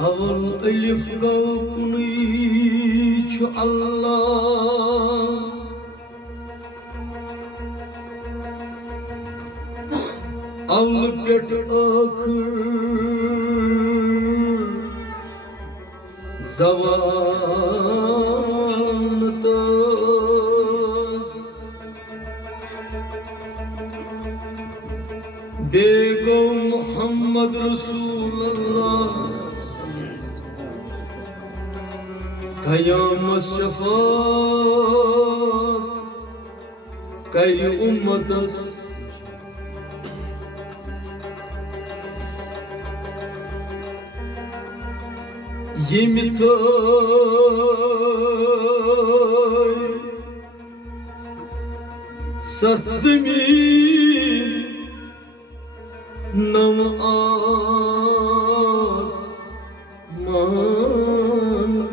أول ألف كونيش الله أول بيت آخر زوان تاس بيگو محمد رسول الله قيام الشفاعة كي أمتس يمتاي سسمين نم آس مان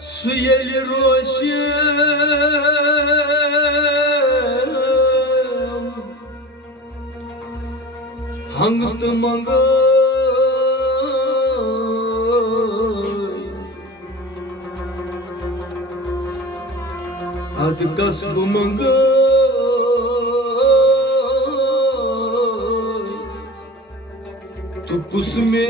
Suyeli roşem hangt mangay ad kasb mangay tu kusme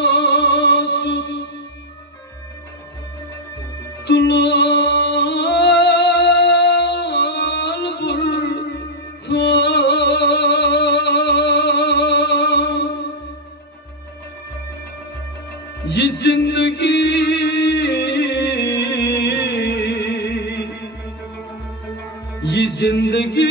Kakosus tulal burta ye zindagi ye zindagi